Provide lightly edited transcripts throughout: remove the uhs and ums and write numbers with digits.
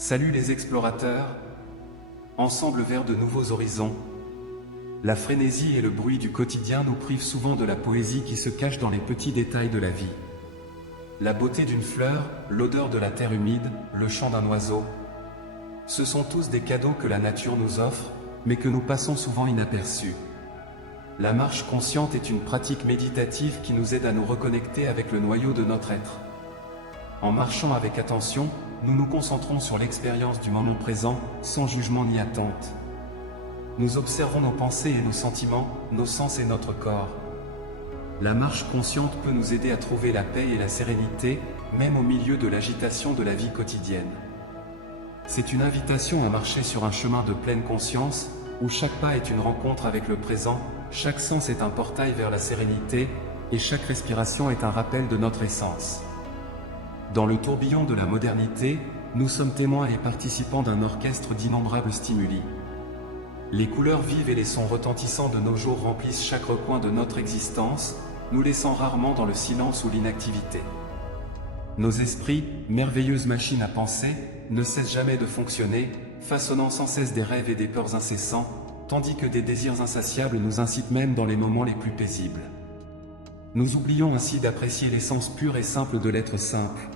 Salut les explorateurs, ensemble vers de nouveaux horizons. La frénésie et le bruit du quotidien nous privent souvent de la poésie qui se cache dans les petits détails de la vie. La beauté d'une fleur, l'odeur de la terre humide, le chant d'un oiseau. Ce sont tous des cadeaux que la nature nous offre, mais que nous passons souvent inaperçus. La marche consciente est une pratique méditative qui nous aide à nous reconnecter avec le noyau de notre être. En marchant avec attention, nous nous concentrons sur l'expérience du moment présent, sans jugement ni attente. Nous observons nos pensées et nos sentiments, nos sens et notre corps. La marche consciente peut nous aider à trouver la paix et la sérénité, même au milieu de l'agitation de la vie quotidienne. C'est une invitation à marcher sur un chemin de pleine conscience, où chaque pas est une rencontre avec le présent, chaque sens est un portail vers la sérénité, et chaque respiration est un rappel de notre essence. Dans le tourbillon de la modernité, nous sommes témoins et participants d'un orchestre d'innombrables stimuli. Les couleurs vives et les sons retentissants de nos jours remplissent chaque recoin de notre existence, nous laissant rarement dans le silence ou l'inactivité. Nos esprits, merveilleuses machines à penser, ne cessent jamais de fonctionner, façonnant sans cesse des rêves et des peurs incessants, tandis que des désirs insatiables nous incitent même dans les moments les plus paisibles. Nous oublions ainsi d'apprécier l'essence pure et simple de l'être simple.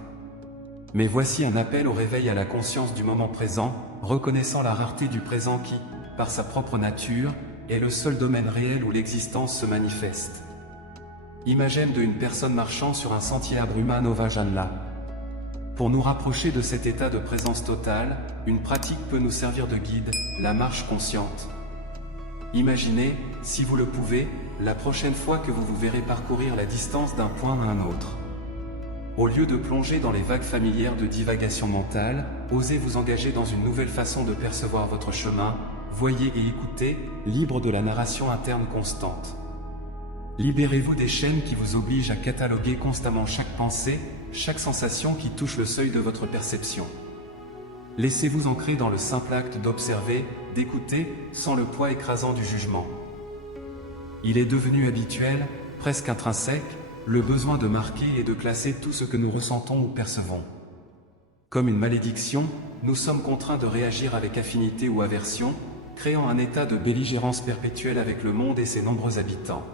Mais voici un appel au réveil à la conscience du moment présent, reconnaissant la rareté du présent qui, par sa propre nature, est le seul domaine réel où l'existence se manifeste. Imagine une personne marchant sur un sentier à Bruma Nova Janla. Pour nous rapprocher de cet état de présence totale, une pratique peut nous servir de guide, la marche consciente. Imaginez, si vous le pouvez, la prochaine fois que vous vous verrez parcourir la distance d'un point à un autre. Au lieu de plonger dans les vagues familières de divagation mentale, osez vous engager dans une nouvelle façon de percevoir votre chemin, voyez et écoutez, libre de la narration interne constante. Libérez-vous des chaînes qui vous obligent à cataloguer constamment chaque pensée, chaque sensation qui touche le seuil de votre perception. Laissez-vous ancrer dans le simple acte d'observer, d'écouter, sans le poids écrasant du jugement. Il est devenu habituel, presque intrinsèque, le besoin de marquer et de classer tout ce que nous ressentons ou percevons. Comme une malédiction, nous sommes contraints de réagir avec affinité ou aversion, créant un état de belligérance perpétuelle avec le monde et ses nombreux habitants.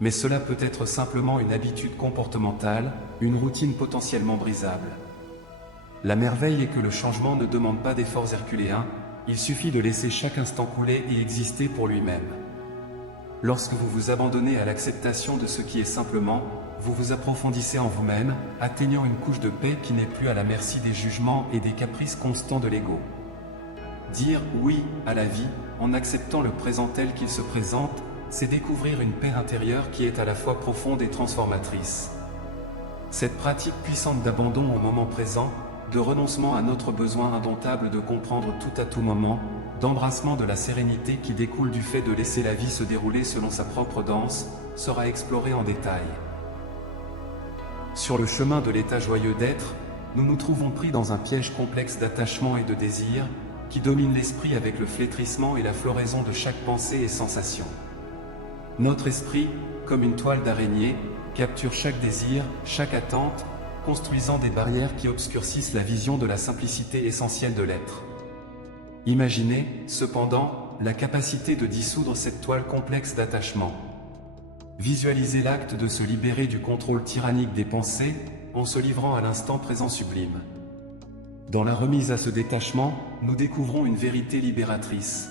Mais cela peut être simplement une habitude comportementale, une routine potentiellement brisable. La merveille est que le changement ne demande pas d'efforts herculéens, il suffit de laisser chaque instant couler et exister pour lui-même. Lorsque vous vous abandonnez à l'acceptation de ce qui est simplement, vous vous approfondissez en vous-même, atteignant une couche de paix qui n'est plus à la merci des jugements et des caprices constants de l'ego. Dire oui à la vie, en acceptant le présent tel qu'il se présente, c'est découvrir une paix intérieure qui est à la fois profonde et transformatrice. Cette pratique puissante d'abandon au moment présent, de renoncement à notre besoin indomptable de comprendre tout à tout moment, d'embrassement de la sérénité qui découle du fait de laisser la vie se dérouler selon sa propre danse, sera explorée en détail. Sur le chemin de l'état joyeux d'être, nous nous trouvons pris dans un piège complexe d'attachement et de désir, qui domine l'esprit avec le flétrissement et la floraison de chaque pensée et sensation. Notre esprit, comme une toile d'araignée, capture chaque désir, chaque attente, construisant des barrières qui obscurcissent la vision de la simplicité essentielle de l'être. Imaginez, cependant, la capacité de dissoudre cette toile complexe d'attachement. Visualisez l'acte de se libérer du contrôle tyrannique des pensées, en se livrant à l'instant présent sublime. Dans la remise à ce détachement, nous découvrons une vérité libératrice.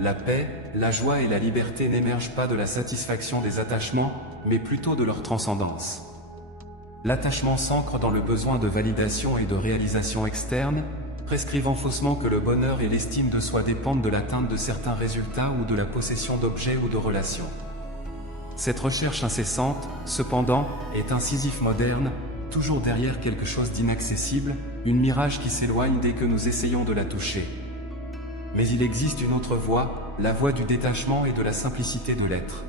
La paix, la joie et la liberté n'émergent pas de la satisfaction des attachements, mais plutôt de leur transcendance. L'attachement s'ancre dans le besoin de validation et de réalisation externe, prescrivant faussement que le bonheur et l'estime de soi dépendent de l'atteinte de certains résultats ou de la possession d'objets ou de relations. Cette recherche incessante, cependant, est un Sisyphe moderne, toujours derrière quelque chose d'inaccessible, une mirage qui s'éloigne dès que nous essayons de la toucher. Mais il existe une autre voie, la voie du détachement et de la simplicité de l'être.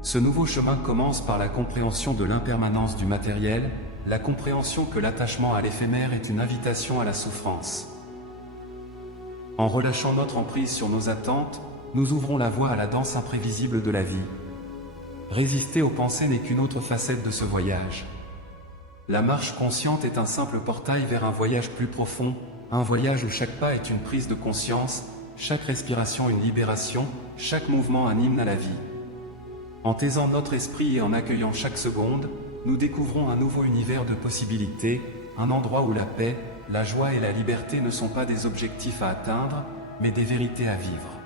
Ce nouveau chemin commence par la compréhension de l'impermanence du matériel, la compréhension que l'attachement à l'éphémère est une invitation à la souffrance. En relâchant notre emprise sur nos attentes, nous ouvrons la voie à la danse imprévisible de la vie. Résister aux pensées n'est qu'une autre facette de ce voyage. La marche consciente est un simple portail vers un voyage plus profond, un voyage où chaque pas est une prise de conscience, chaque respiration une libération, chaque mouvement un hymne à la vie. En taisant notre esprit et en accueillant chaque seconde, nous découvrons un nouveau univers de possibilités, un endroit où la paix, la joie et la liberté ne sont pas des objectifs à atteindre, mais des vérités à vivre.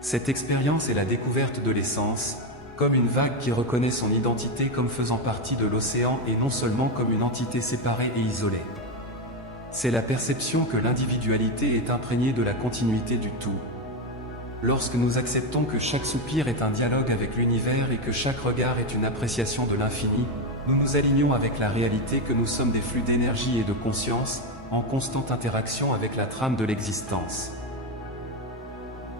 Cette expérience est la découverte de l'essence, comme une vague qui reconnaît son identité comme faisant partie de l'océan et non seulement comme une entité séparée et isolée. C'est la perception que l'individualité est imprégnée de la continuité du tout. Lorsque nous acceptons que chaque soupir est un dialogue avec l'univers et que chaque regard est une appréciation de l'infini, nous nous alignons avec la réalité que nous sommes des flux d'énergie et de conscience, en constante interaction avec la trame de l'existence.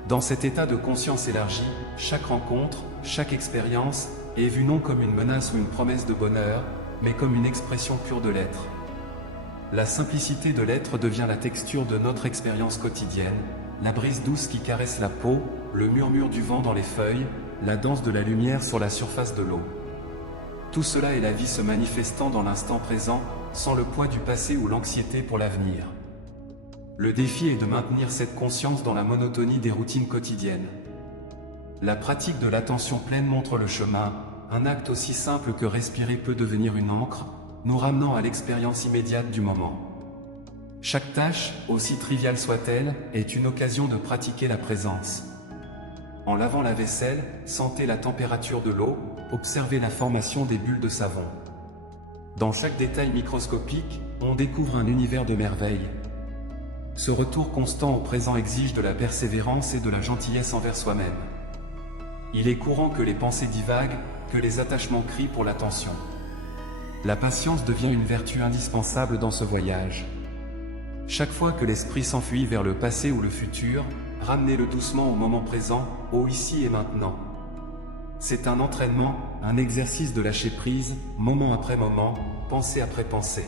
Dans cet état de conscience élargie, chaque rencontre, chaque expérience, est vue non comme une menace ou une promesse de bonheur, mais comme une expression pure de l'être. La simplicité de l'être devient la texture de notre expérience quotidienne, la brise douce qui caresse la peau, le murmure du vent dans les feuilles, la danse de la lumière sur la surface de l'eau. Tout cela est la vie se manifestant dans l'instant présent, sans le poids du passé ou l'anxiété pour l'avenir. Le défi est de maintenir cette conscience dans la monotonie des routines quotidiennes. La pratique de l'attention pleine montre le chemin, un acte aussi simple que respirer peut devenir une ancre, nous ramenant à l'expérience immédiate du moment. Chaque tâche, aussi triviale soit-elle, est une occasion de pratiquer la présence. En lavant la vaisselle, sentez la température de l'eau, observez la formation des bulles de savon. Dans chaque détail microscopique, on découvre un univers de merveilles. Ce retour constant au présent exige de la persévérance et de la gentillesse envers soi-même. Il est courant que les pensées divaguent, que les attachements crient pour l'attention. La patience devient une vertu indispensable dans ce voyage. Chaque fois que l'esprit s'enfuit vers le passé ou le futur, ramenez-le doucement au moment présent, au ici et maintenant. C'est un entraînement, un exercice de lâcher prise, moment après moment, pensée après pensée.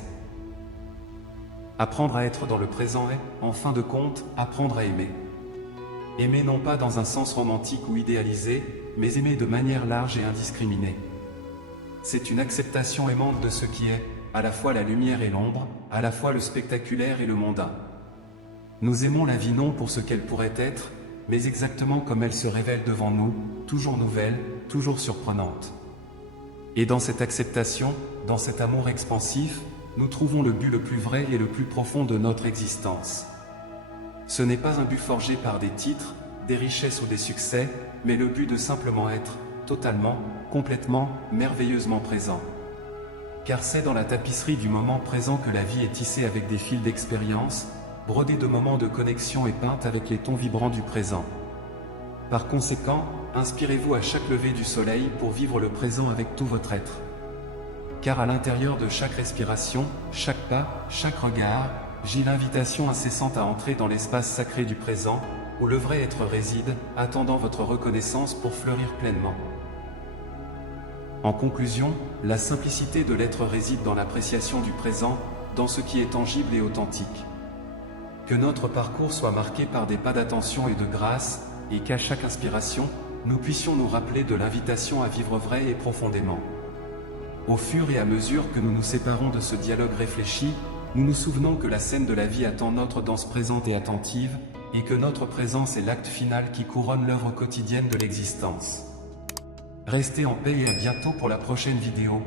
Apprendre à être dans le présent est, en fin de compte, apprendre à aimer. Aimer non pas dans un sens romantique ou idéalisé, mais aimer de manière large et indiscriminée. C'est une acceptation aimante de ce qui est, à la fois la lumière et l'ombre, à la fois le spectaculaire et le mondain. Nous aimons la vie non pour ce qu'elle pourrait être, mais exactement comme elle se révèle devant nous, toujours nouvelle, toujours surprenante. Et dans cette acceptation, dans cet amour expansif, nous trouvons le but le plus vrai et le plus profond de notre existence. Ce n'est pas un but forgé par des titres, des richesses ou des succès, mais le but de simplement être, totalement, complètement, merveilleusement présent. Car c'est dans la tapisserie du moment présent que la vie est tissée avec des fils d'expérience, brodée de moments de connexion et peinte avec les tons vibrants du présent. Par conséquent, inspirez-vous à chaque lever du soleil pour vivre le présent avec tout votre être. Car à l'intérieur de chaque respiration, chaque pas, chaque regard, j'ai l'invitation incessante à entrer dans l'espace sacré du présent, où le vrai être réside, attendant votre reconnaissance pour fleurir pleinement. En conclusion, la simplicité de l'être réside dans l'appréciation du présent, dans ce qui est tangible et authentique. Que notre parcours soit marqué par des pas d'attention et de grâce, et qu'à chaque inspiration, nous puissions nous rappeler de l'invitation à vivre vrai et profondément. Au fur et à mesure que nous nous séparons de ce dialogue réfléchi, nous nous souvenons que la scène de la vie attend notre danse présente et attentive, et que notre présence est l'acte final qui couronne l'œuvre quotidienne de l'existence. Restez en paix et à bientôt pour la prochaine vidéo.